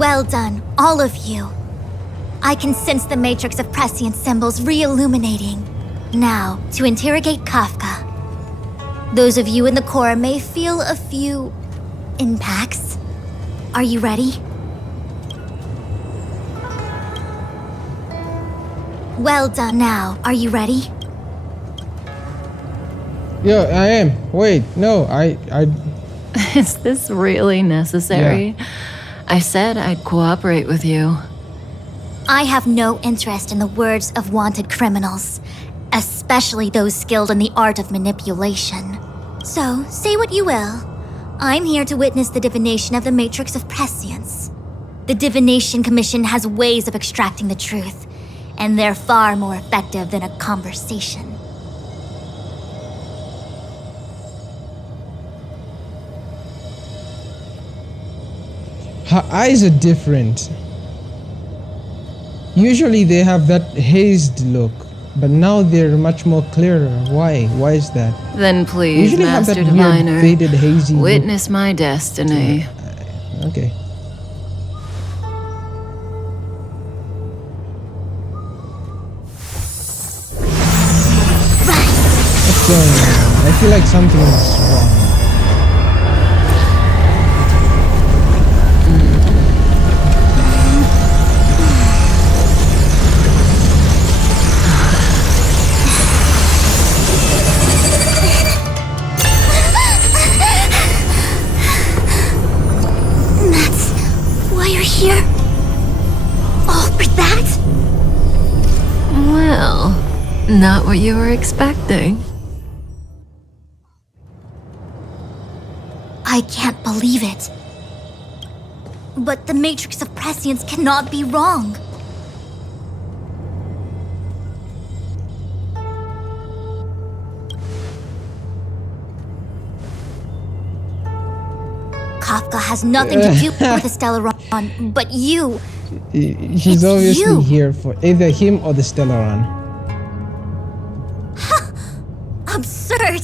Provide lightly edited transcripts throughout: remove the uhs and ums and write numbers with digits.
Well done, all of you. I can sense the matrix of prescient symbols re-illuminating. Now, to interrogate Kafka. Those of you in the core may feel a few impacts. Are you ready? Well done. Now, are you ready? Yeah, I am. Wait, no, I... Is this really necessary? Yeah. I said I'd cooperate with you. I have no interest in the words of wanted criminals, especially those skilled in the art of manipulation. So, say what you will. I'm here to witness the divination of the matrix of prescience. The Divination Commission has ways of extracting the truth, and they're far more effective than a conversation. Her eyes are different. Usually they have that hazed look, but now they're much more clearer. Why? Why is that? Then please, usually Master have that Diviner, weird, faded, hazy witness look. my destiny. Okay. What's going on? I feel like something is wrong. Here? All for that? Well, not what you were expecting. I can't believe it. But the matrix of prescience cannot be wrong. Kafka has nothing to do with the Stellaron, but you. She's obviously here for either him or the Stellaron. Absurd!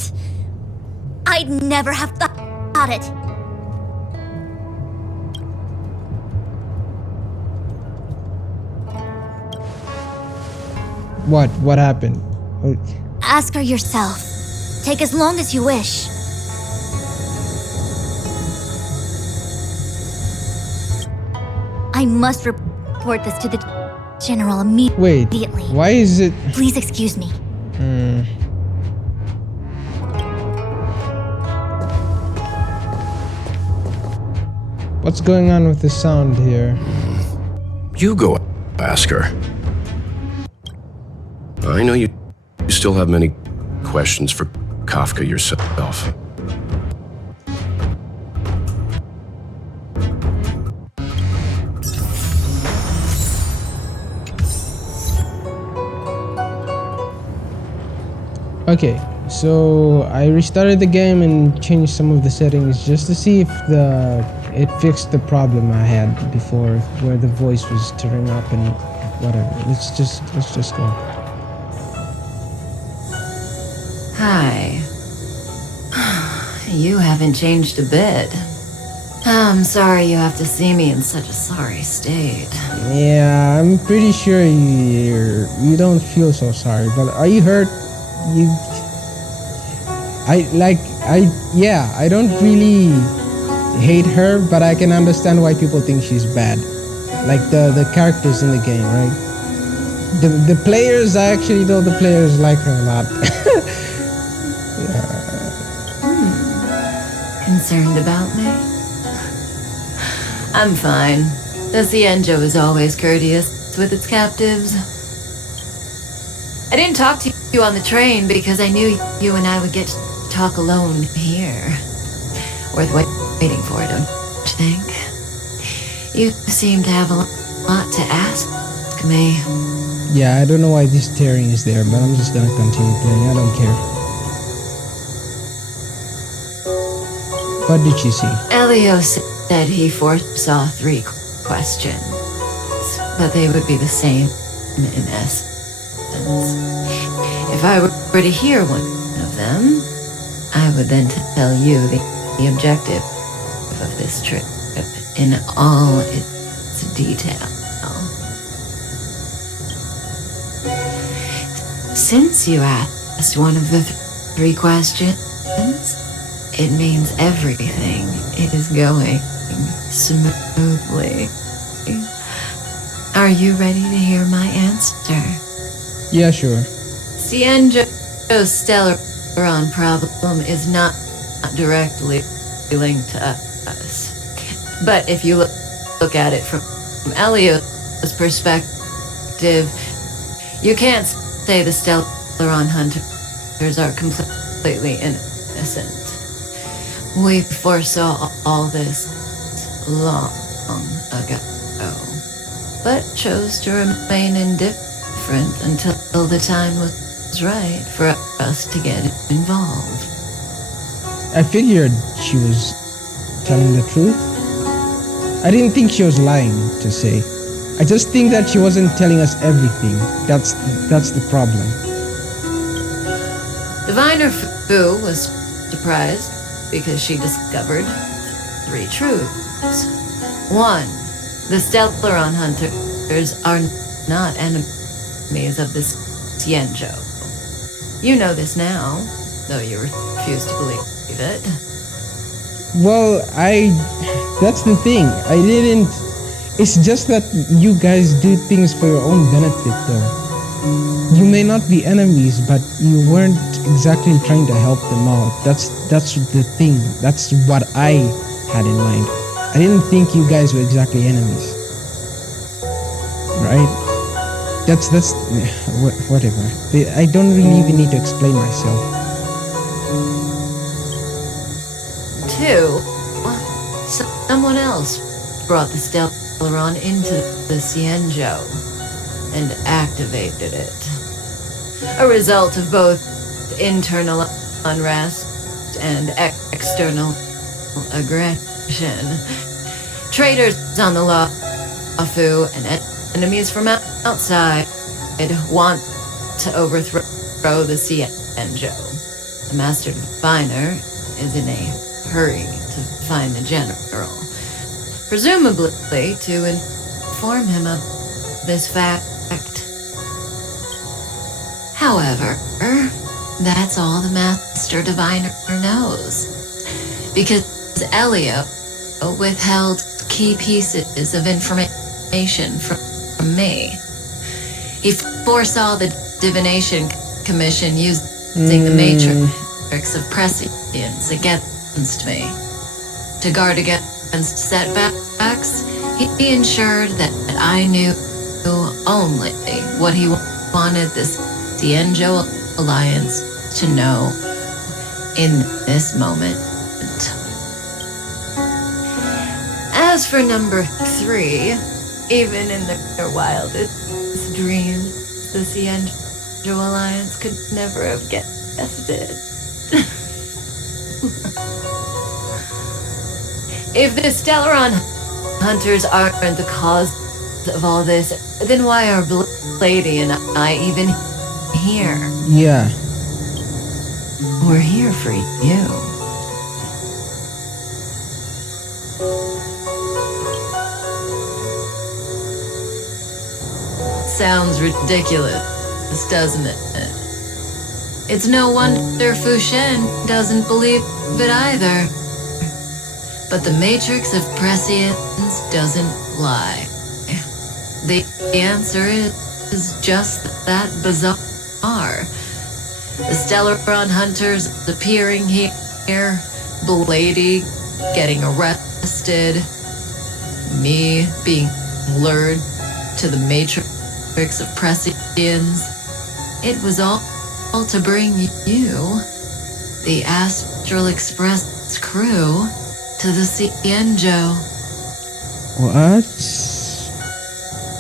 I'd never have thought it. What? What happened? Ask her yourself. Take as long as you wish. I must report this to the General immediately. Wait, why is it... Please excuse me. What's going on with the sound here? You go ask her. I know you still have many questions for Kafka yourself. Okay, so I restarted the game and changed some of the settings just to see if it fixed the problem I had before, where the voice was turning up and whatever. Let's just go. Hi. You haven't changed a bit. I'm sorry you have to see me in such a sorry state. Yeah, I'm pretty sure you don't feel so sorry, but are you hurt? I don't really hate her, but I can understand why people think she's bad. Like the characters in the game, right? The players, I actually know the players like her a lot. Concerned about me? I'm fine. The Cienjo is always courteous with its captives. I didn't talk to you on the train because I knew you and I would get to talk alone here. Worth waiting for, don't you think? You seem to have a lot to ask me. Yeah, I don't know why this tearing is there, but I'm just gonna continue playing. I don't care. What did she see? Elio said he foresaw 3 questions, but they would be the same in essence. If I were to hear one of them, I would then tell you the objective of this trip in all its detail. Since you asked one of the three questions, it means everything is going smoothly. Are you ready to hear my answer? Yeah, sure. Cienjo's Stellaron problem is not directly linked to us. But if you look at it from Elio's perspective, you can't say the Stellaron hunters are completely innocent. We foresaw all this long ago, but chose to remain indifferent until the time was right for us to get involved. I figured she was telling the truth. I didn't think she was lying, to say. I just think that she wasn't telling us everything. That's the problem. Diviner Fu was surprised because she discovered three truths. One, the Stellaron hunters are not enemies of the Cienjo. You know this now, though you refuse to believe it. Well, that's the thing. I didn't. It's just that you guys do things for your own benefit, though. You may not be enemies, but you weren't exactly trying to help them out. That's the thing. That's what I had in mind. I didn't think you guys were exactly enemies. Right? That's whatever. I don't really even need to explain myself. Two, someone else brought the Stellaron into the Cienjo and activated it. A result of both internal unrest and external aggression. Traitors on the Luocha and enemies from outside want to overthrow the Cienjo. The Master Diviner is in a hurry to find the General, presumably to inform him of this fact. However, that's all the Master Diviner knows, because Elio withheld key pieces of information from me. He foresaw the Divination Commission using the matrix of prescience against me. To guard against setbacks, he ensured that I knew only what he wanted this Cienjo Alliance to know in this moment. As for number three, even in their wildest dreams, the Cienjo Alliance could never have guessed it. If the Stellaron hunters aren't the cause of all this, then why are Lady and I even here? Yeah. We're here for you. Sounds ridiculous, doesn't it? It's no wonder Fu Shen doesn't believe it either. But the matrix of prescience doesn't lie. The answer is just that bizarre. The Stellaron hunters appearing here, Blady getting arrested, me being lured to the matrix of prescience. It was all to bring you, the Astral Express crew, to the Cienjo. What?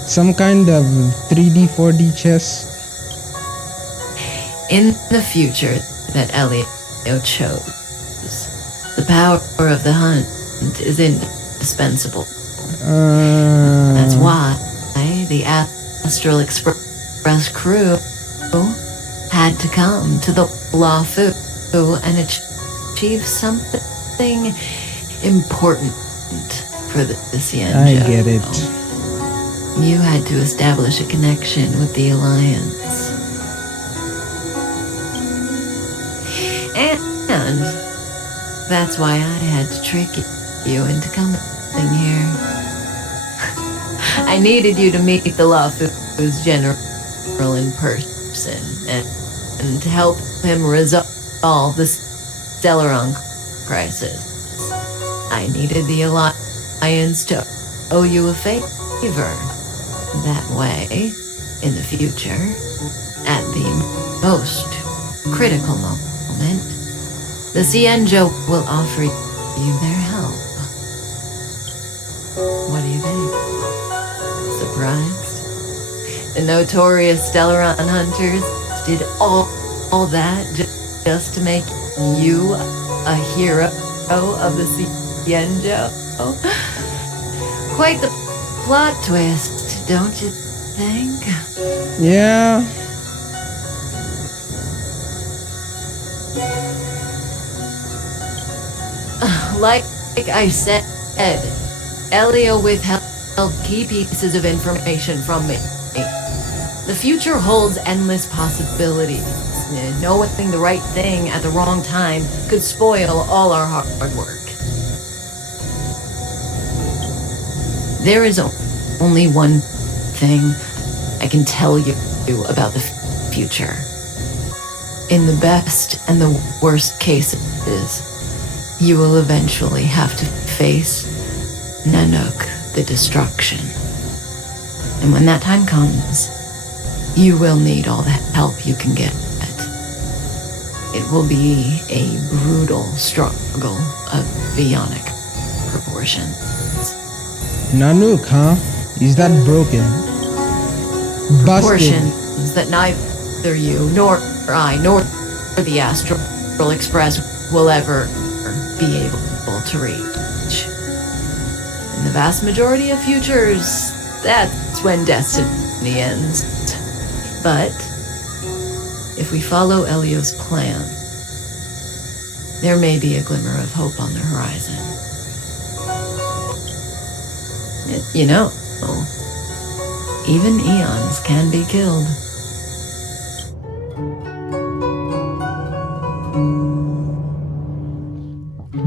Some kind of 3D, 4D chess? In the future that Elio chose, the power of the hunt is indispensable. That's why the Astral Express crew had to come to the Luocha and achieve something important for the Cienjo. I get it. You had to establish a connection with the Alliance. And that's why I had to trick you into coming here. I needed you to meet the Luocha's general in person and to help him resolve the Stellaron crisis. I needed the Alliance to owe you a favor. That way, in the future, at the most critical moment, the Cienjo will offer you their help. What do you think? Surprised? The notorious Stellaron hunters did all that just to make you a hero of the Cienjo? Quite the plot twist, don't you think? Yeah. Like I said, Elio withheld key pieces of information from me. The future holds endless possibilities. Knowing the right thing at the wrong time could spoil all our hard work. There is only one thing I can tell you about the future. In the best and the worst cases, you will eventually have to face Nanook, the destruction. And when that time comes, you will need all the help you can get. It will be a brutal struggle of bionic proportions. Nanook, huh? Is that broken? Busted. Proportions that neither you nor I nor the Astral Express will ever be able to reach. In the vast majority of futures, that's when destiny ends. But if we follow Elio's plan, there may be a glimmer of hope on the horizon. You know, even eons can be killed.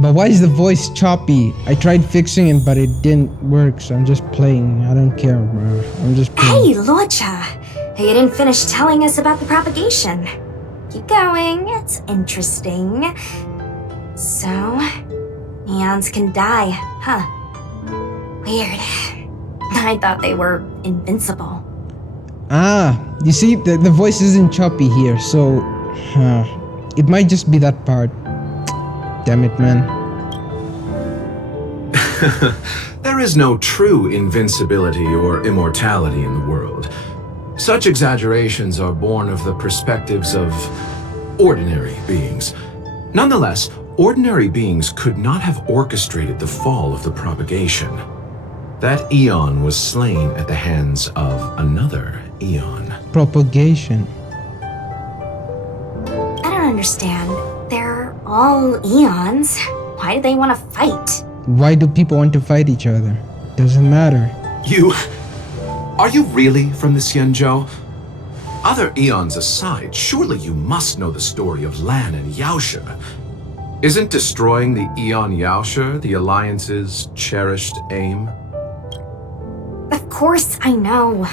But why is the voice choppy? I tried fixing it, but it didn't work, so I'm just playing. I don't care, bro. I'm just playing. Hey, Luocha! You didn't finish telling us about the propagation. Keep going, it's interesting. So, neons can die, huh? Weird. I thought they were invincible. Ah, you see, the voice isn't choppy here, so it might just be that part. Damn it, man. There is no true invincibility or immortality in the world. Such exaggerations are born of the perspectives of ordinary beings. Nonetheless, ordinary beings could not have orchestrated the fall of the propagation. That eon was slain at the hands of another eon. Propagation. I don't understand. They're all eons. Why do they want to fight? Why do people want to fight each other? Doesn't matter. Are you really from the Cienjo? Other eons aside, surely you must know the story of Lan and Yaosha. Isn't destroying the Eon Yaosha the Alliance's cherished aim? Of course I know.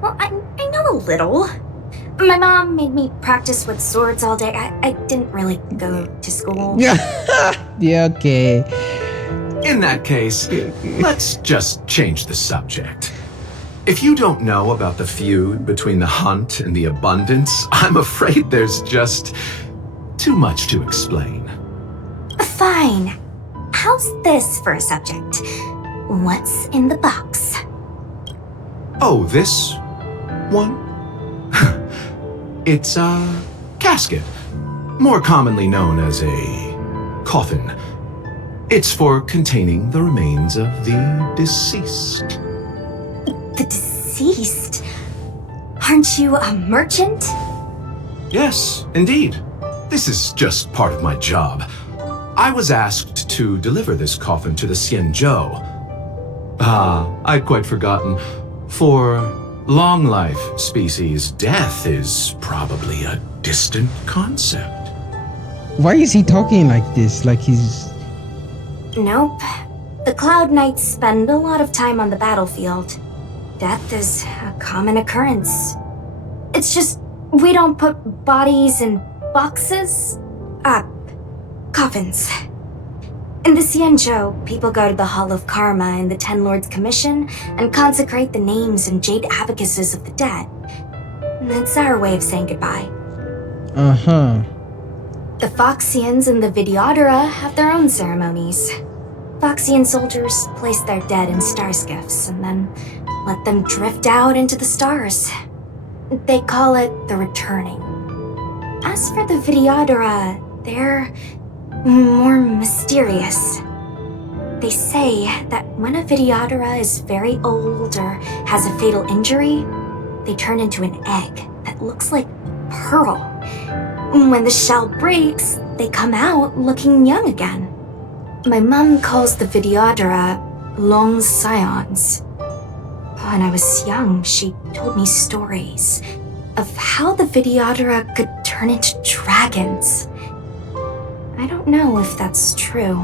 Well, I know a little. My mom made me practice with swords all day. I didn't really go to school. Yeah, okay. In that case, let's just change the subject. If you don't know about the feud between the Hunt and the Abundance, I'm afraid there's just too much to explain. Fine. How's this for a subject? What's in the box? Oh, this one? It's a casket, more commonly known as a coffin. It's for containing the remains of the deceased. The deceased? Aren't you a merchant? Yes, indeed. This is just part of my job. I was asked to deliver this coffin to the Cienjo. Ah, I'd quite forgotten. For long life species, death is probably a distant concept. Why is he talking like this? Like he's... Nope. The Cloud Knights spend a lot of time on the battlefield. Death is a common occurrence. It's just, we don't put bodies in boxes? Coffins. In the Xianzhou, people go to the Hall of Karma in the Ten Lords Commission and consecrate the names and jade abacuses of the dead. It's our way of saying goodbye. Uh-huh. The Foxians and the Vidyadhara have their own ceremonies. Foxian soldiers place their dead in star skiffs and then let them drift out into the stars. They call it the returning. As for the Vidyadhara, they're more mysterious. They say that when a Vidyadhara is very old or has a fatal injury, they turn into an egg that looks like pearl. When the shell breaks, they come out looking young again. My mom calls the Vidyadhara long scions. When I was young, she told me stories of how the Vidyadhara could turn into dragons. I don't know if that's true.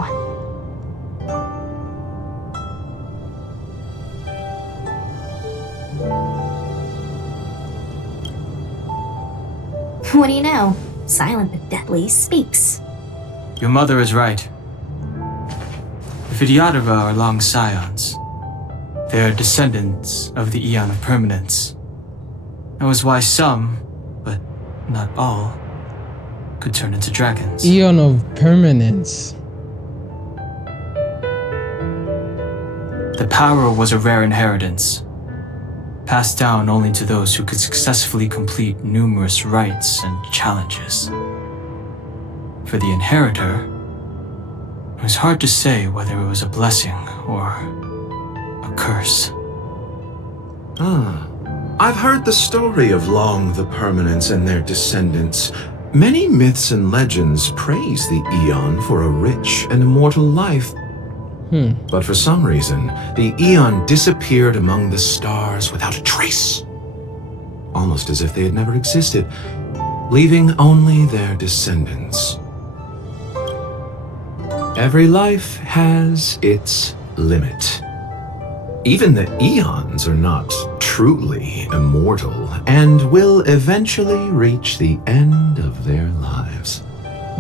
What do you know? Silent but deadly speaks. Your mother is right. The Vidyadhara are long scions. They are descendants of the Eon of Permanence. That was why some, but not all, could turn into dragons. Eon of Permanence. The power was a rare inheritance, passed down only to those who could successfully complete numerous rites and challenges. For the inheritor, it was hard to say whether it was a blessing or a curse. I've heard the story of Long the Permanence and their descendants. Many myths and legends praise the Eon for a rich and immortal life. But for some reason, the Eon disappeared among the stars without a trace. Almost as if they had never existed, leaving only their descendants. Every life has its limit. Even the Eons are not truly immortal and will eventually reach the end of their lives.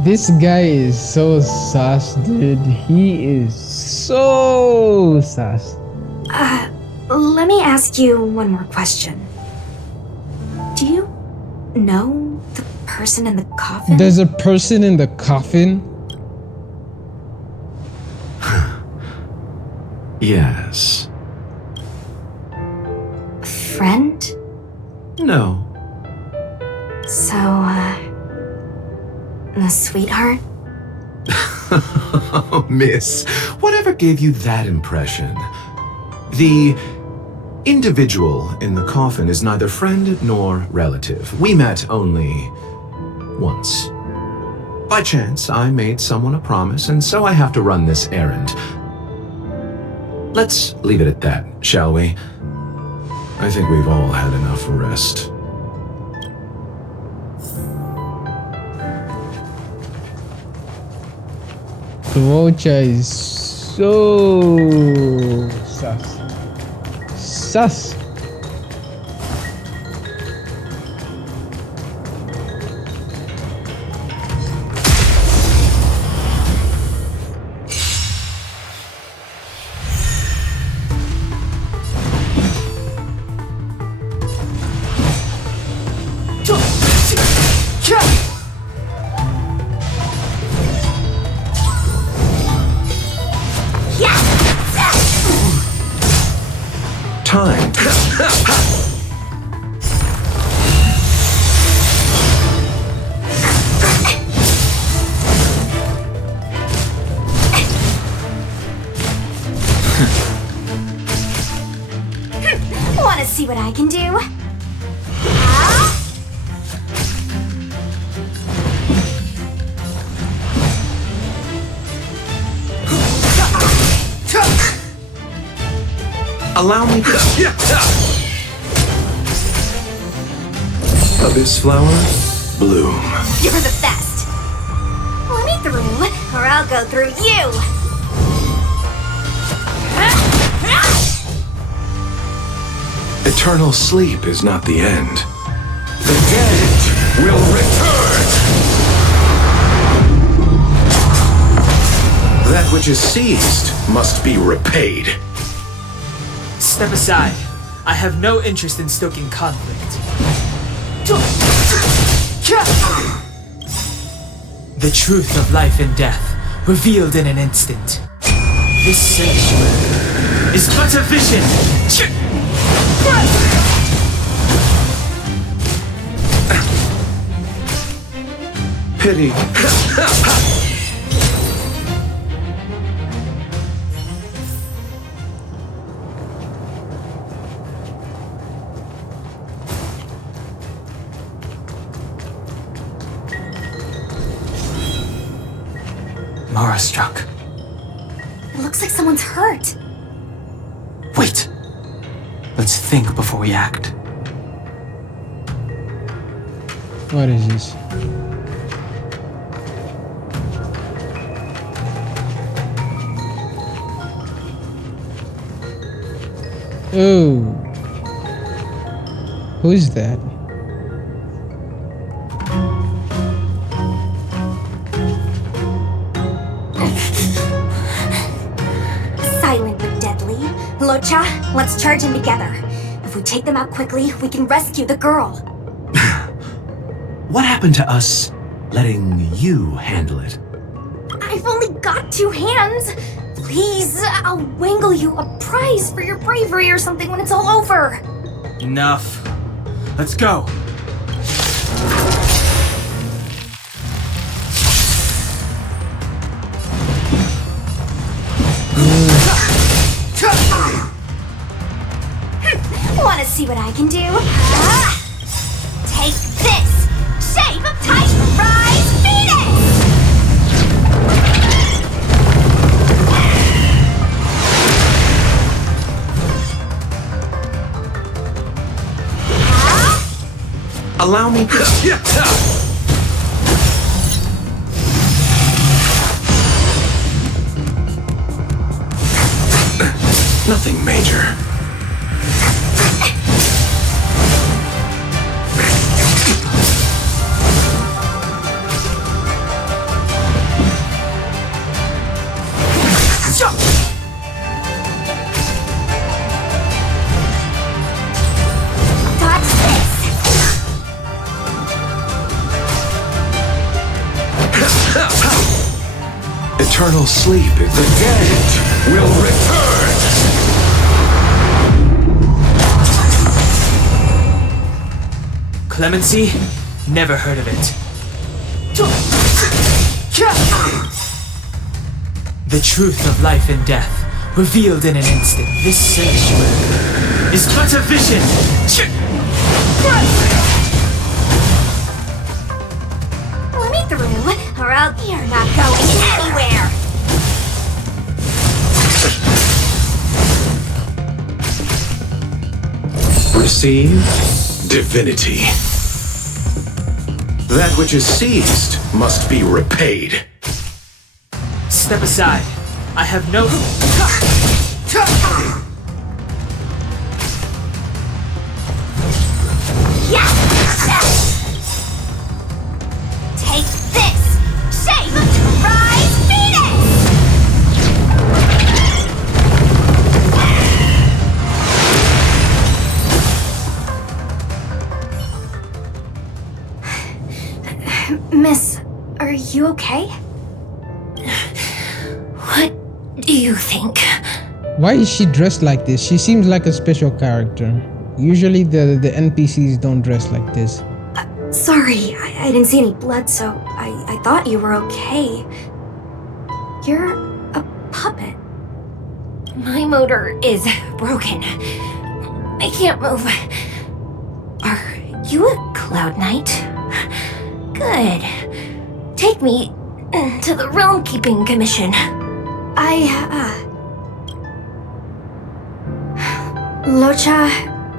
This guy is so sus, dude. He is so sus. Let me ask you one more question. Do you know the person in the coffin? There's a person in the coffin? Yes. Friend? No. So, a sweetheart? Oh, miss, whatever gave you that impression? The individual in the coffin is neither friend nor relative. We met only once. By chance, I made someone a promise, and so I have to run this errand. Let's leave it at that, shall we? I think we've all had enough rest. Luocha is so sus. Sus. Time. Want to see what I can do? Allow me to... Abyss flower, bloom. You're the best. Let me through, or I'll go through you. Eternal sleep is not the end. The dead will return! That which is seized must be repaid. Step aside. I have no interest in stoking conflict. The truth of life and death, revealed in an instant. This sanctuary is but a vision! Pity. Mara struck. It looks like someone's hurt. Wait. Let's think before we act. What is this? Oh. Who is that? Silent but deadly. Luocha, let's charge in together. If we take them out quickly, we can rescue the girl. What happened to us letting you handle it? I've only got 2 hands. Please, I'll wangle you a prize for your bravery or something when it's all over. Enough. Let's go. Want to see what I can do? Take this! Shape of Titan Rise Phoenix! Allow me to... Nothing major. Dodge this! Eternal sleep is the dead will return! Clemency? Never heard of it. The truth of life and death, revealed in an instant. This sanctuary is but a vision! Let me through, or you're not going anywhere! Receive divinity. That which is seized must be repaid. Step aside. I have no... Take this! Shape of Rise Phoenix! Miss, are you okay? What do you think? Why is she dressed like this? She seems like a special character. Usually the NPCs don't dress like this. Sorry, I didn't see any blood, so I thought you were okay. You're a puppet. My motor is broken. I can't move. Are you a Cloud Knight? Good. Take me to the Realm Keeping Commission. Luocha,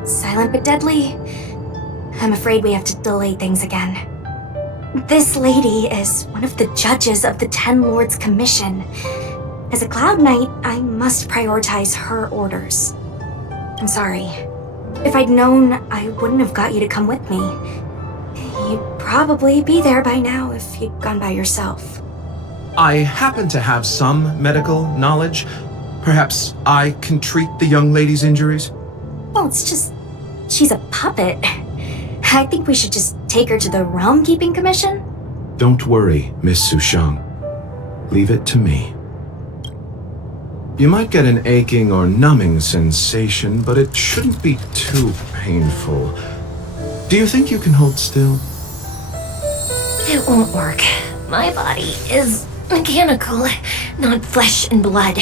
silent but deadly. I'm afraid we have to delay things again. This lady is one of the judges of the Ten Lords Commission. As a Cloud Knight, I must prioritize her orders. I'm sorry. If I'd known, I wouldn't have got you to come with me. You'd probably be there by now if you'd gone by yourself. I happen to have some medical knowledge. Perhaps I can treat the young lady's injuries? Well, it's just... she's a puppet. I think we should just take her to the Realm Keeping Commission. Don't worry, Miss Sushang. Leave it to me. You might get an aching or numbing sensation, but it shouldn't be too painful. Do you think you can hold still? It won't work. My body is mechanical, not flesh and blood.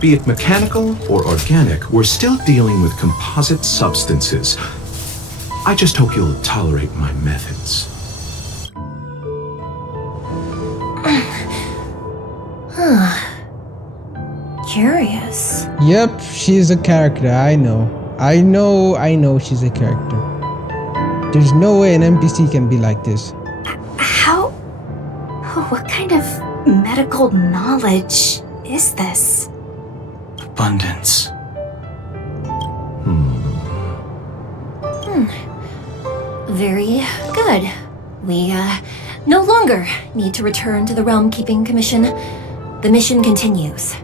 Be it mechanical or organic, we're still dealing with composite substances. I just hope you'll tolerate my methods. Curious. Yep, she's a character, I know. I know she's a character. There's no way an NPC can be like this. How... what kind of medical knowledge is this? Abundance. Very good. We, no longer need to return to the Realm Keeping Commission. The mission continues.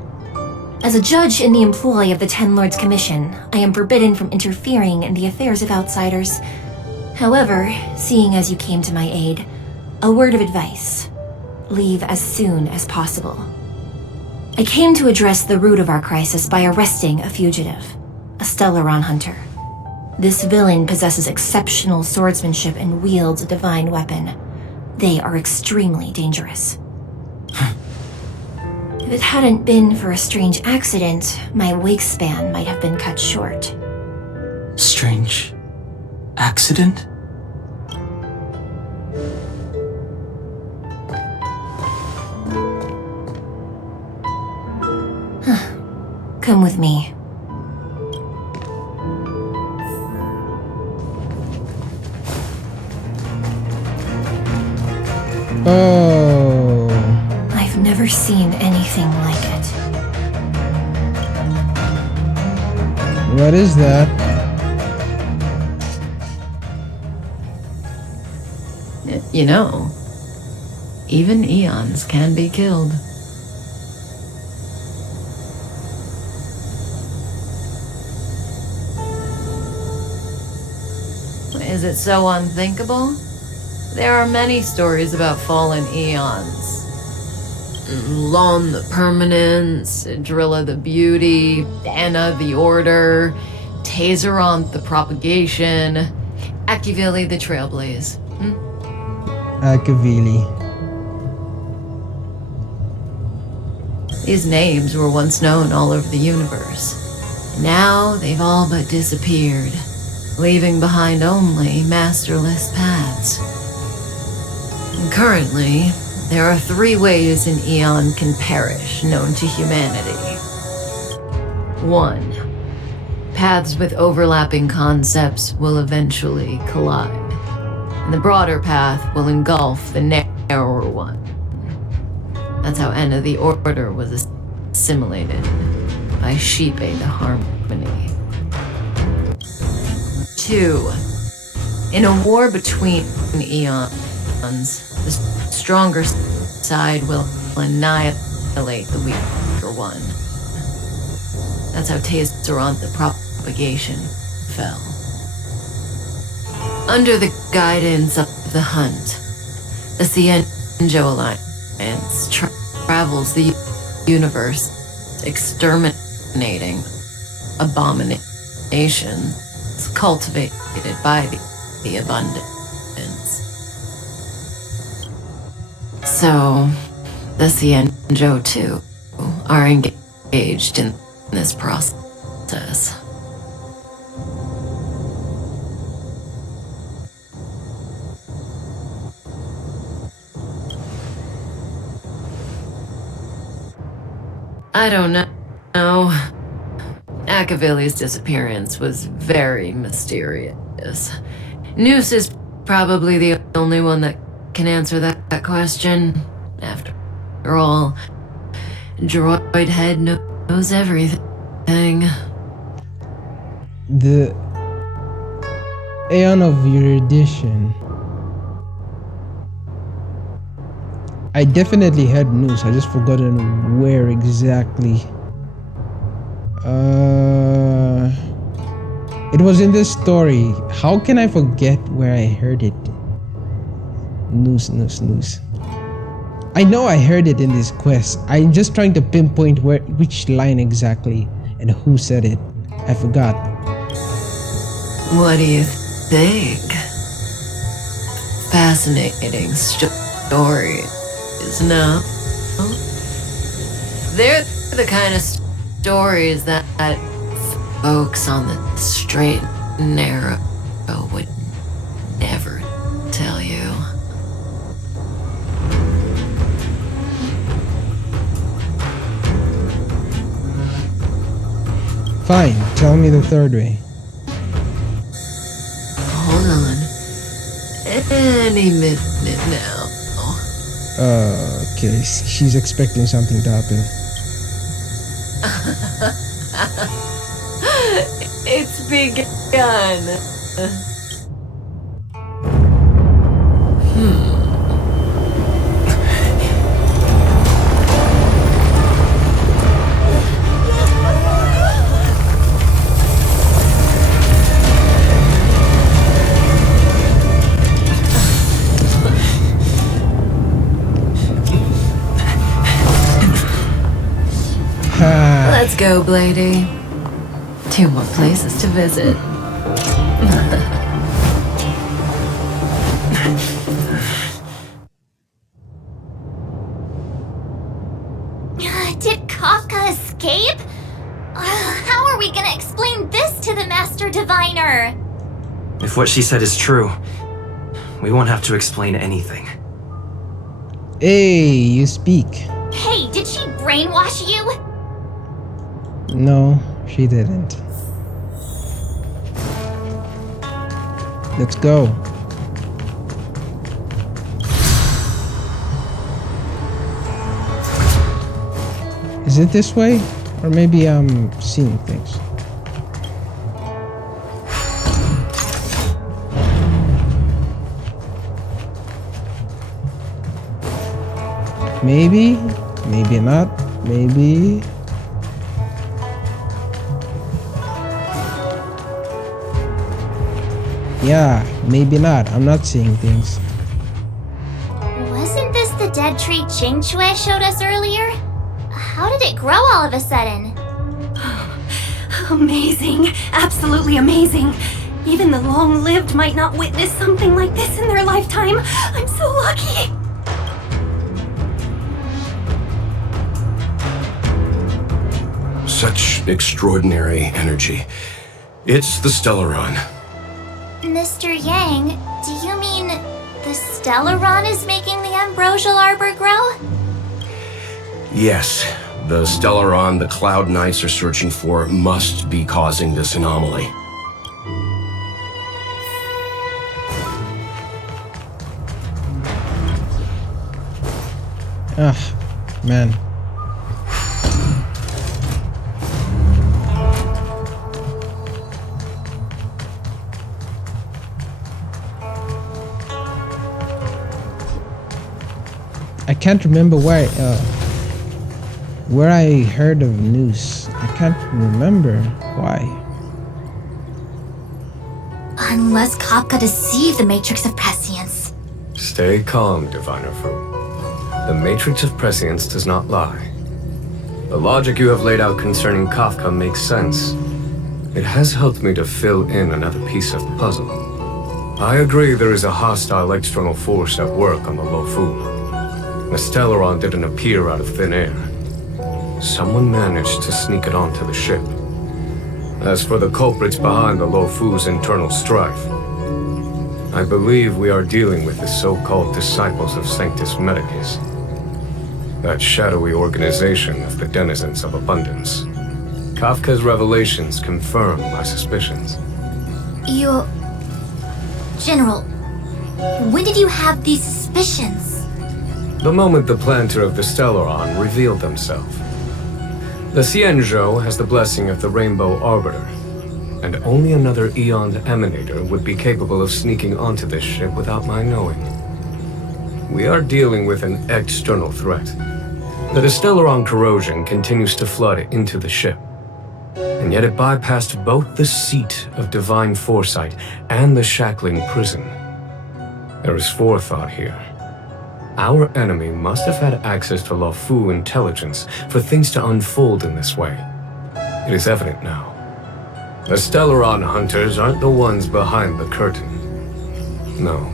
As a judge in the employ of the Ten Lords Commission, I am forbidden from interfering in the affairs of outsiders. However, seeing as you came to my aid, a word of advice. Leave as soon as possible. I came to address the root of our crisis by arresting a fugitive, a Stellaron hunter. This villain possesses exceptional swordsmanship and wields a divine weapon. They are extremely dangerous. If it hadn't been for a strange accident, my wingspan might have been cut short. Strange accident? Come with me. Oh. I've never seen anything like it. What is that? You know, even eons can be killed. Is it so unthinkable? There are many stories about fallen eons. Lon the Permanence, Drilla the Beauty, Anna the Order, Tazeronth the Propagation, Akivili the Trailblaze. Akavili. These names were once known all over the universe. Now they've all but disappeared, leaving behind only masterless paths. And currently, there are 3 ways an eon can perish known to humanity. 1. Paths with overlapping concepts will eventually collide, and the broader path will engulf the narrower one. That's how Anna the Order was assimilated by Sheepe the Harmony. 2. In a war between eons, the stronger side will annihilate the weaker one. That's how Tazeronth the Propagation fell. Under the guidance of the Hunt, the Cienjo Alliance travels the universe, exterminating abominations cultivated by the abundance. So, the Cienjo too are engaged in this process. I don't know. Akavili's disappearance was very mysterious. Noose is probably the only one that can answer that question. After all, Droid Head knows everything. The Aeon of Erudition. I definitely heard news. I just forgotten where exactly. It was in this story. How can I forget where I heard it? News. I know I heard it in this quest. I'm just trying to pinpoint which line exactly and who said it. I forgot. What do you think? Fascinating stories, no? They're the kind of stories that folks on the straight and narrow would never tell you. Fine, tell me the third way. Hold on. Any minute now. Okay, she's expecting something to happen. It's begun. Let's go, Blady. 2 more places to visit. Did Kafka escape? How are we gonna explain this to the Master Diviner? If what she said is true, we won't have to explain anything. Hey, you speak. Hey, did she brainwash you? No, she didn't. Let's go. Is it this way? Or maybe I'm seeing things. Maybe, maybe not, maybe. Yeah, maybe not. I'm not seeing things. Wasn't this the dead tree Ching Shui showed us earlier? How did it grow all of a sudden? Amazing. Absolutely amazing. Even the long-lived might not witness something like this in their lifetime. I'm so lucky. Such extraordinary energy. It's the Stellaron. Mr. Yang, do you mean the Stellaron is making the ambrosial arbor grow? Yes, the Stellaron the Cloud Knights are searching for must be causing this anomaly. Ah, man. I can't remember where I heard of news. I can't remember why. Unless Kafka deceived the Matrix of Prescience. Stay calm, Diviner Fu. The Matrix of Prescience does not lie. The logic you have laid out concerning Kafka makes sense. It has helped me to fill in another piece of the puzzle. I agree there is a hostile external force at work on the Luocha. The Stellaron didn't appear out of thin air. Someone managed to sneak it onto the ship. As for the culprits behind the Luocha's internal strife, I believe we are dealing with the so-called disciples of Sanctus Medicus. That shadowy organization of the denizens of abundance. Kafka's revelations confirm my suspicions. General, when did you have these suspicions? The moment the planter of the Stellaron revealed themselves. The Xianzhou has the blessing of the Rainbow Arbiter, and only another Eon's Emanator would be capable of sneaking onto this ship without my knowing. We are dealing with an external threat. The Stellaron corrosion continues to flood into the ship, and yet it bypassed both the seat of divine foresight and the shackling prison. There is forethought here. Our enemy must have had access to Luocha intelligence for things to unfold in this way. It is evident now. The Stellaron hunters aren't the ones behind the curtain. No.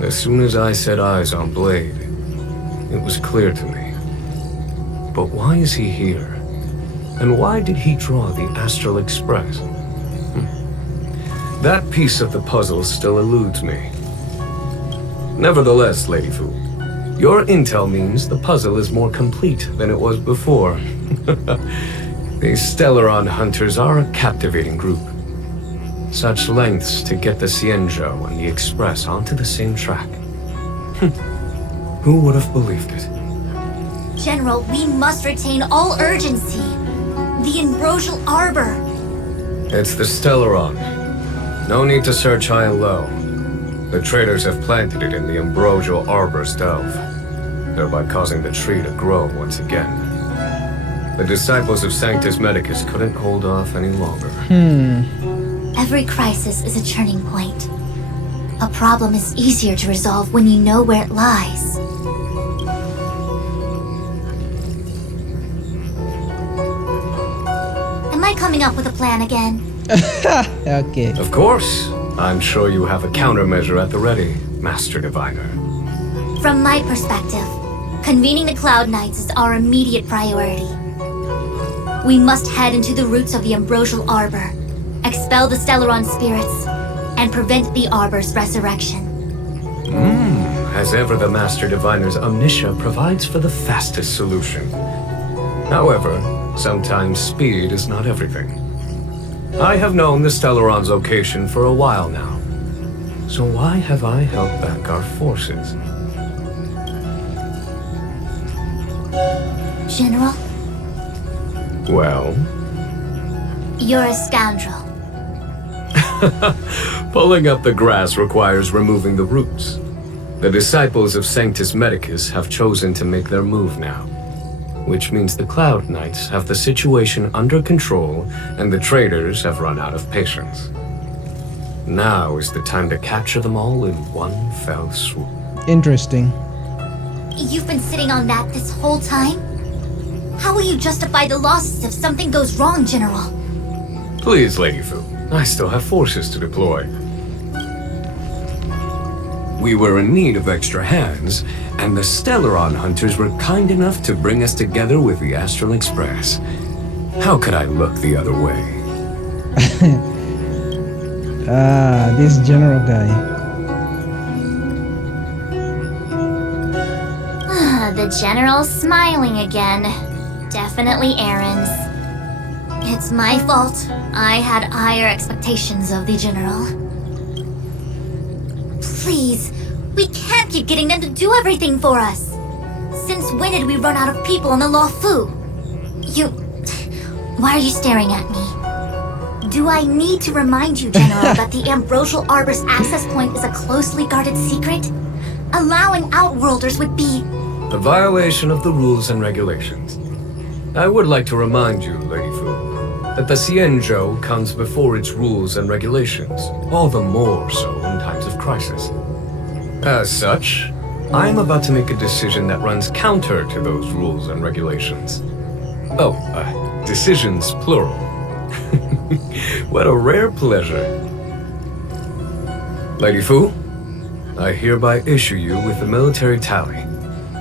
As soon as I set eyes on Blade, it was clear to me. But why is he here? And why did he draw the Astral Express? That piece of the puzzle still eludes me. Nevertheless, Lady Fu, your intel means the puzzle is more complete than it was before. These Stellaron hunters are a captivating group. Such lengths to get the Xianzhou and the Express onto the same track. Who would have believed it? General, we must retain all urgency. The Ambrosial Arbor. It's the Stellaron. No need to search high and low. The traders have planted it in the Ambrosial Arbor's delve, thereby causing the tree to grow once again. The disciples of Sanctus Medicus couldn't hold off any longer. Every crisis is a turning point. A problem is easier to resolve when you know where it lies. Am I coming up with a plan again? Okay. Of course. I'm sure you have a countermeasure at the ready, Master Diviner. From my perspective, convening the Cloud Knights is our immediate priority. We must head into the roots of the Ambrosial Arbor, expel the Stellaron spirits, and prevent the Arbor's resurrection. As ever, the Master Diviner's omniscia provides for the fastest solution. However, sometimes speed is not everything. I have known the Stellaron's location for a while now. So why have I held back our forces? General, Well, you're a scoundrel. pulling up the grass requires removing the roots. The disciples of Sanctus Medicus have chosen to make their move now, which means the Cloud Knights have the situation under control and the traders have run out of patience. Now is the time to capture them all in one fell swoop. Interesting. You've been sitting on that this whole time? How will you justify the losses if something goes wrong, General? Please, Lady Fu, I still have forces to deploy. We were in need of extra hands, and the Stellaron hunters were kind enough to bring us together with the Astral Express. How could I look the other way? This general guy. The General's smiling again. Definitely Aaron's. It's my fault. I had higher expectations of the General. Please, we can't keep getting them to do everything for us. Since when did we run out of people on the Luocha? Why are you staring at me? Do I need to remind you, General, that the Ambrosial Arbor's access point is a closely guarded secret? Allowing Outworlders would be... A violation of the rules and regulations. I would like to remind you, Lady Fu, that the Xianzhou comes before its rules and regulations, all the more so in times of crisis. As such, I am about to make a decision that runs counter to those rules and regulations. Oh, decisions plural. What a rare pleasure. Lady Fu, I hereby issue you with the military tally.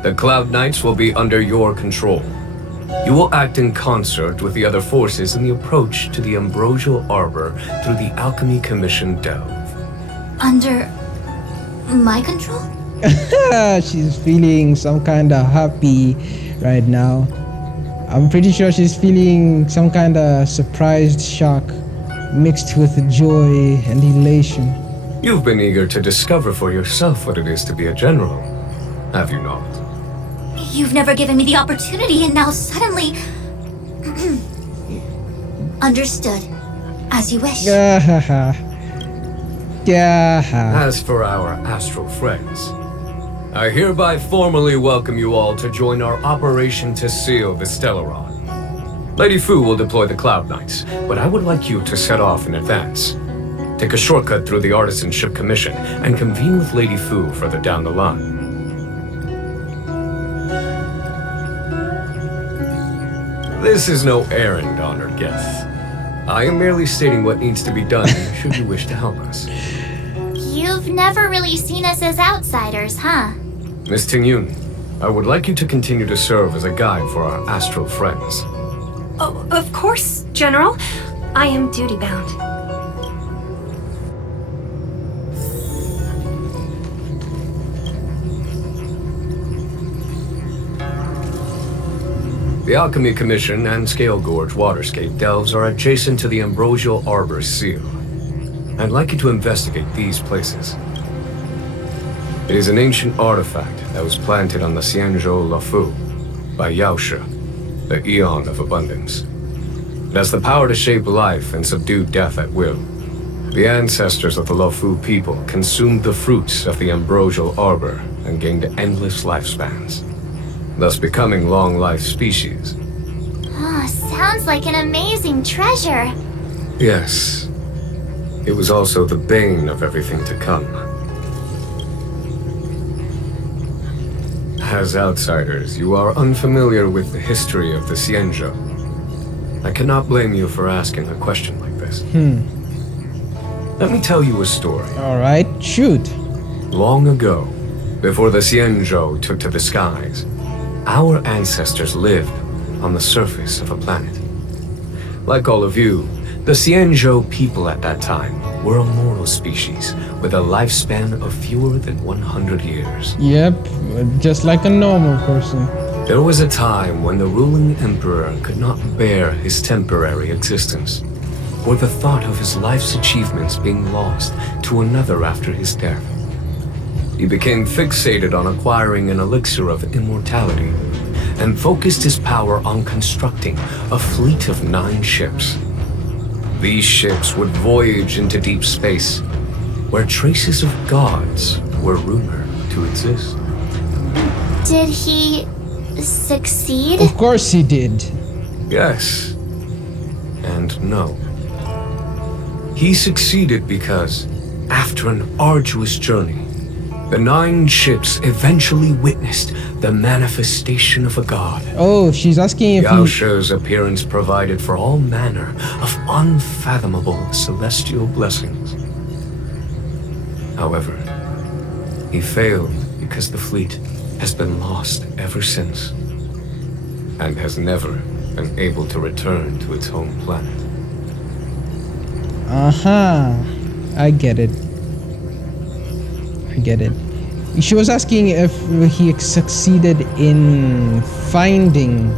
The Cloud Knights will be under your control. You will act in concert with the other forces in the approach to the Ambrosial Arbor through the Alchemy Commission delve. Under... my control? She's feeling some kind of happy right now. I'm pretty sure she's feeling some kind of surprised shock mixed with joy and elation. You've been eager to discover for yourself what it is to be a general, have you not? You've never given me the opportunity, and now suddenly... Understood. As you wish. Yeah. As for our astral friends, I hereby formally welcome you all to join our operation to seal the Stellaron. Lady Fu will deploy the Cloud Knights, but I would like you to set off in advance. Take a shortcut through the Artisanship Commission and convene with Lady Fu further down the line. This is no errand, honored guests. I am merely stating what needs to be done should you wish to help us. You've never really seen us as outsiders, huh? Miss Tingyun, I would like you to continue to serve as a guide for our astral friends. Oh, of course, General. I am duty-bound. The Alchemy Commission and Scale Gorge Waterscape delves are adjacent to the Ambrosial Arbor Seal. I'd like you to investigate these places. It is an ancient artifact that was planted on the Xianzhou Luofu by Yaoshe, the Eon of Abundance. It has the power to shape life and subdue death at will. The ancestors of the Luofu people consumed the fruits of the Ambrosial Arbor and gained endless lifespans, thus becoming long-life species. Oh, sounds like an amazing treasure. Yes. It was also the bane of everything to come. As outsiders, you are unfamiliar with the history of the Xianzhou. I cannot blame you for asking a question like this. Let me tell you a story. Alright, shoot. Long ago, before the Xianzhou took to the skies, our ancestors lived on the surface of a planet. Like all of you, the Xianzhou people at that time were a mortal species with a lifespan of fewer than 100 years. Yep, just like a normal person. There was a time when the ruling emperor could not bear his temporary existence, or the thought of his life's achievements being lost to another after his death. He became fixated on acquiring an elixir of immortality, and focused his power on constructing a fleet of 9 ships. These ships would voyage into deep space, where traces of gods were rumored to exist. Did he... succeed? Of course he did. Yes. And no. He succeeded because, after an arduous journey, the 9 ships eventually witnessed the manifestation of a god. Oh, she's asking if he... Yaoshe's appearance provided for all manner of unfathomable celestial blessings. However, he failed because the fleet has been lost ever since, and has never been able to return to its home planet. I get it. I get it. She was asking if he succeeded in finding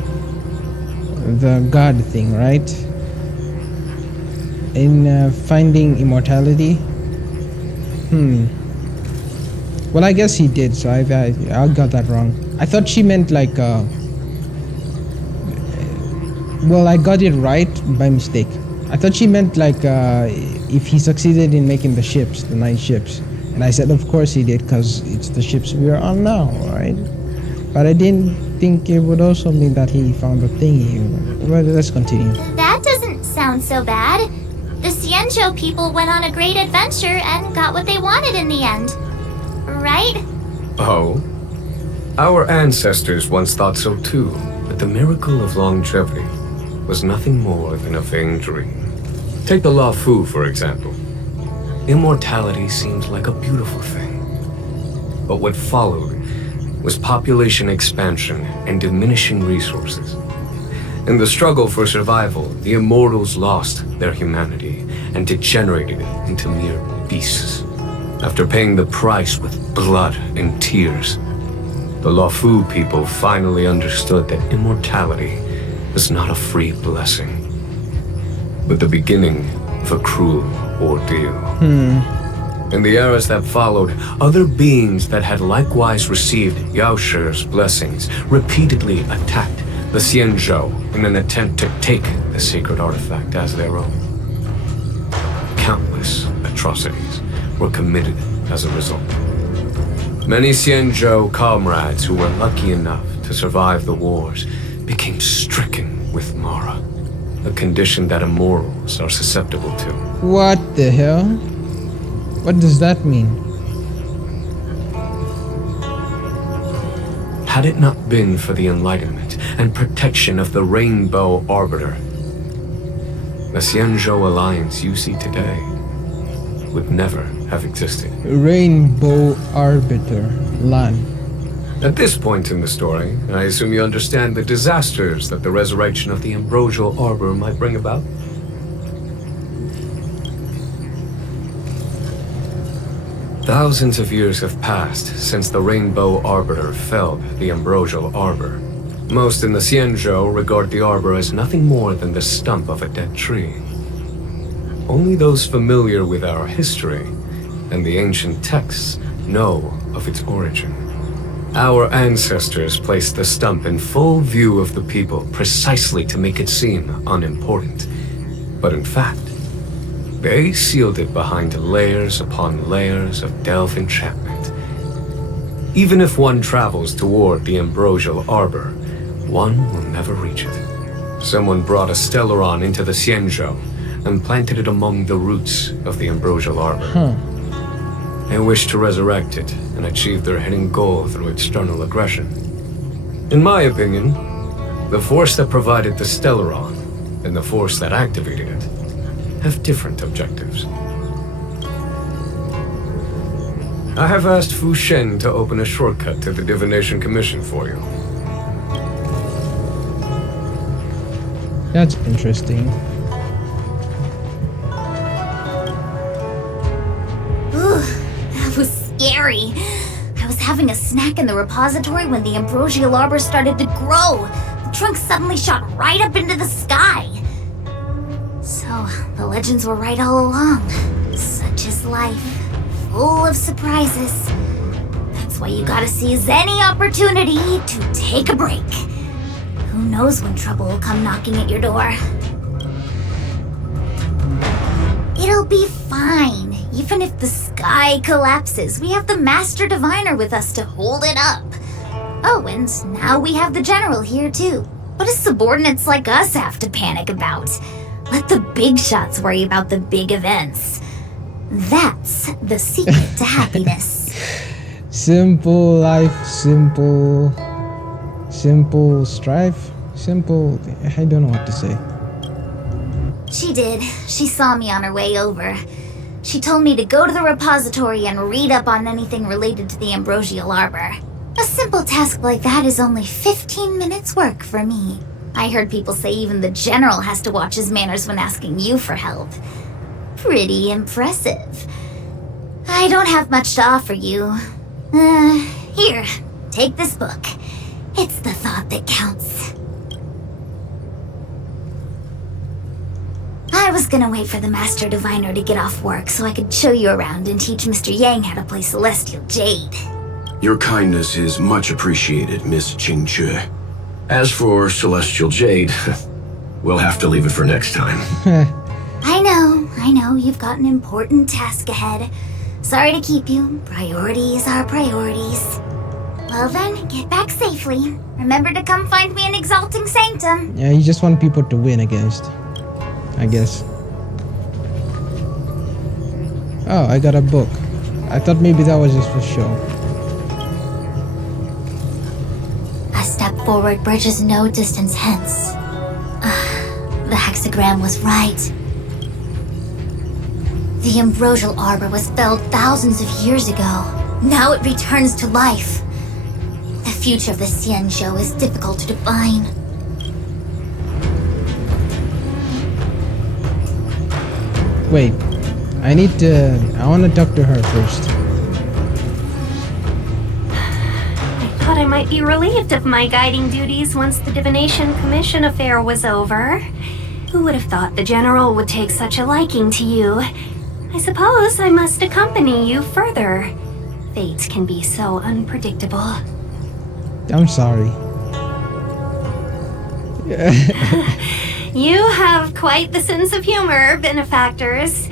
the god thing, right? In finding immortality? Well, I guess he did, so I got that wrong. I thought she meant like, well, I got it right by mistake. I thought she meant like, if he succeeded in making the ships, the 9 ships. And I said, of course he did, because it's the ships we are on now, right? But I didn't think it would also mean that he found the thingy. Well, let's continue. That doesn't sound so bad. The Xianzhou people went on a great adventure and got what they wanted in the end. Right? Oh? Our ancestors once thought so too, but the miracle of longevity was nothing more than a vain dream. Take the Luofu, for example. Immortality seemed like a beautiful thing. But what followed was population expansion and diminishing resources. In the struggle for survival, the immortals lost their humanity and degenerated into mere beasts. After paying the price with blood and tears, the Luofu people finally understood that immortality was not a free blessing, but the beginning of a cruel ordeal. In the eras that followed, other beings that had likewise received Yao Shi's blessings repeatedly attacked the Xianzhou in an attempt to take the sacred artifact as their own. Countless atrocities were committed as a result. Many Xianzhou comrades who were lucky enough to survive the wars became stricken with Mara, a condition that immortals are susceptible to. What the hell? What does that mean? Had it not been for the enlightenment and protection of the Rainbow Arbiter, the Xianzhou alliance you see today would never have existed. Rainbow Arbiter. Lan. At this point in the story, I assume you understand the disasters that the resurrection of the Ambrosial Arbor might bring about? Thousands of years have passed since the Rainbow Arbiter felled the Ambrosial Arbor. Most in the Xianzhou regard the arbor as nothing more than the stump of a dead tree. Only those familiar with our history and the ancient texts know of its origin. Our ancestors placed the stump in full view of the people precisely to make it seem unimportant. But in fact, they sealed it behind layers upon layers of delve enchantment. Even if one travels toward the Ambrosial Arbor, one will never reach it. Someone brought a Stellaron into the Xianzhou and planted it among the roots of the Ambrosial Arbor. They wished to resurrect it and achieve their hidden goal through external aggression. In my opinion, the force that provided the Stellaron and the force that activated it have different objectives. I have asked Fu Shen to open a shortcut to the Divination Commission for you. That's interesting. Ooh, that was scary. I was having a snack in the repository when the Ambrosial Arbor started to grow. The trunk suddenly shot right up into the sky. So, the legends were right all along. Such is life, full of surprises. That's why you gotta seize any opportunity to take a break. Who knows when trouble will come knocking at your door? It'll be fine. Even if the sky collapses, we have the Master Diviner with us to hold it up. Oh, and now we have the General here too. What do subordinates like us have to panic about? Let the big shots worry about the big events. That's the secret to happiness. Simple life, simple strife, simple. I don't know what to say. She did. She saw me on her way over. She told me to go to the repository and read up on anything related to the Ambrosial Arbor. A simple task like that is only 15 minutes work for me. I heard people say even the General has to watch his manners when asking you for help. Pretty impressive. I don't have much to offer you. Here, take this book. It's the thought that counts. I was gonna wait for the Master Diviner to get off work so I could show you around and teach Mr. Yang how to play Celestial Jade. Your kindness is much appreciated, Miss Qingque. As for Celestial Jade, we'll have to leave it for next time. I know, you've got an important task ahead. Sorry to keep you. Priorities are priorities. Well then, get back safely. Remember to come find me in Exalting Sanctum. Yeah, you just want people to win against, I guess. Oh, I got a book. I thought maybe that was just for show. A step forward bridges no distance hence. The hexagram was right. The Ambrosial Arbor was felled thousands of years ago. Now it returns to life. The future of the Xianzhou is difficult to define. Wait, I want to talk to her first. I thought I might be relieved of my guiding duties once the Divination Commission affair was over. Who would have thought the General would take such a liking to you? I suppose I must accompany you further. Fate can be so unpredictable. I'm sorry. You have quite the sense of humor, benefactors.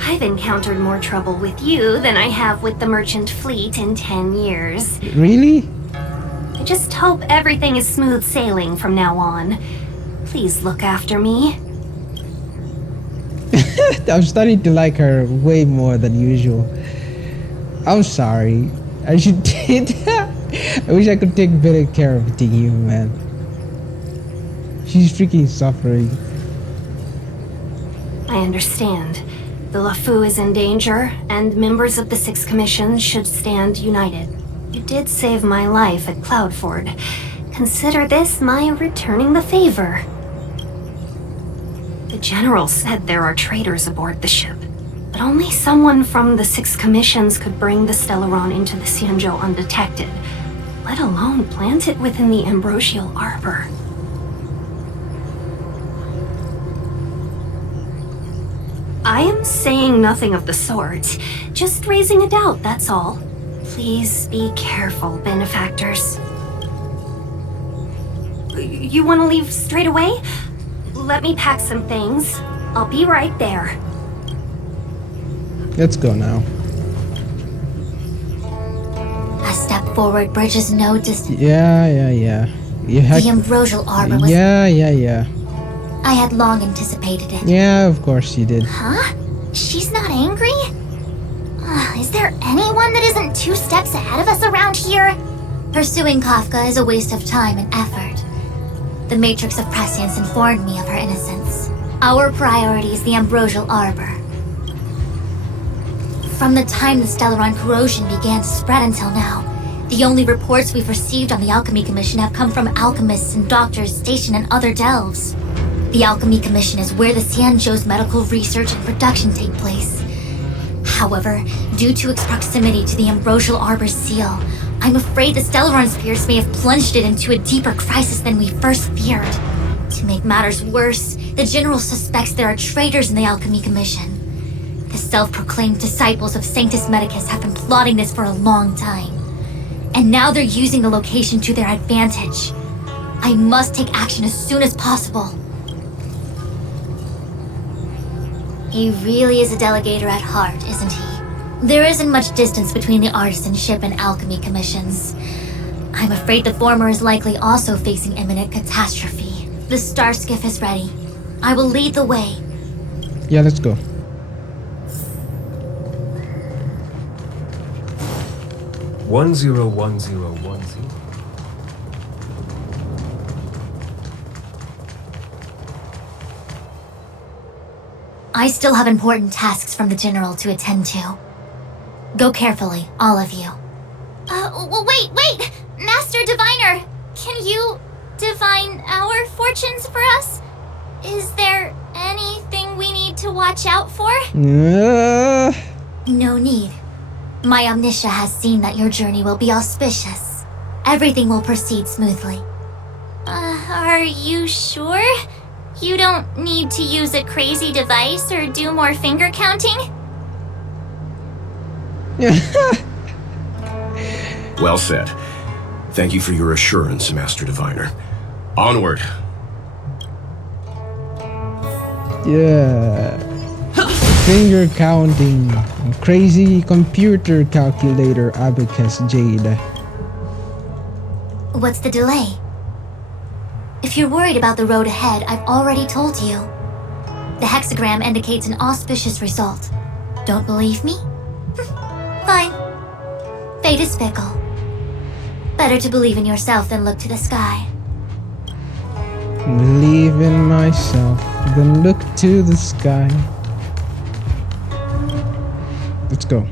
I've encountered more trouble with you than I have with the merchant fleet in 10 years. Really? I just hope everything is smooth sailing from now on. Please look after me. I'm starting to like her way more than usual. I'm sorry. I should did. I wish I could take better care of you, man. She's freaking suffering. I understand. The LeFou is in danger, and members of the Sixth Commission should stand united. You did save my life at Cloudford. Consider this my returning the favor. The General said there are traitors aboard the ship, but only someone from the Six Commissions could bring the Stellaron into the Xianzhou undetected, let alone plant it within the Ambrosial Arbor. I am saying nothing of the sort, just raising a doubt, that's all. Please be careful, benefactors. You want to leave straight away? Let me pack some things. I'll be right there. Let's go now. A step forward bridges no distance. Yeah. You The Ambrosial Arbor was... Yeah. I had long anticipated it. Yeah, of course you did. Huh? She's not angry? Is there anyone that isn't 2 steps ahead of us around here? Pursuing Kafka is a waste of time and effort. The Matrix of Prescience informed me of her innocence. Our priority is the Ambrosial Arbor. From the time the Stellaron corrosion began to spread until now, the only reports we've received on the Alchemy Commission have come from alchemists and doctors stationed in other delves. The Alchemy Commission is where the Xianzhou's medical research and production take place. However, due to its proximity to the Ambrosial Arbor's seal, I'm afraid the Stellaron spirits may have plunged it into a deeper crisis than we first feared. To make matters worse, the General suspects there are traitors in the Alchemy Commission. The self-proclaimed disciples of Sanctus Medicus have been plotting this for a long time. And now they're using the location to their advantage. I must take action as soon as possible. He really is a delegator at heart, isn't he? There isn't much distance between the artisan ship and alchemy commissions. I'm afraid the former is likely also facing imminent catastrophe. The star skiff is ready. I will lead the way. Yeah, let's go. One zero 1010. I still have important tasks from the General to attend to. Go carefully, all of you. Wait! Master Diviner! Can you divine our fortunes for us? Is there anything we need to watch out for? Uh, No need. My Omniscia has seen that your journey will be auspicious. Everything will proceed smoothly. Are you sure? You don't need to use a crazy device or do more finger counting? Well said. Thank you for your assurance, Master Diviner. Onward. Yeah. Finger counting. Crazy computer calculator Abacus Jade. What's the delay? If you're worried about the road ahead, I've already told you. The hexagram indicates an auspicious result. Don't believe me? Fine. Fate is fickle. Better to believe in yourself than look to the sky. Believe in myself, then look to the sky. Let's go.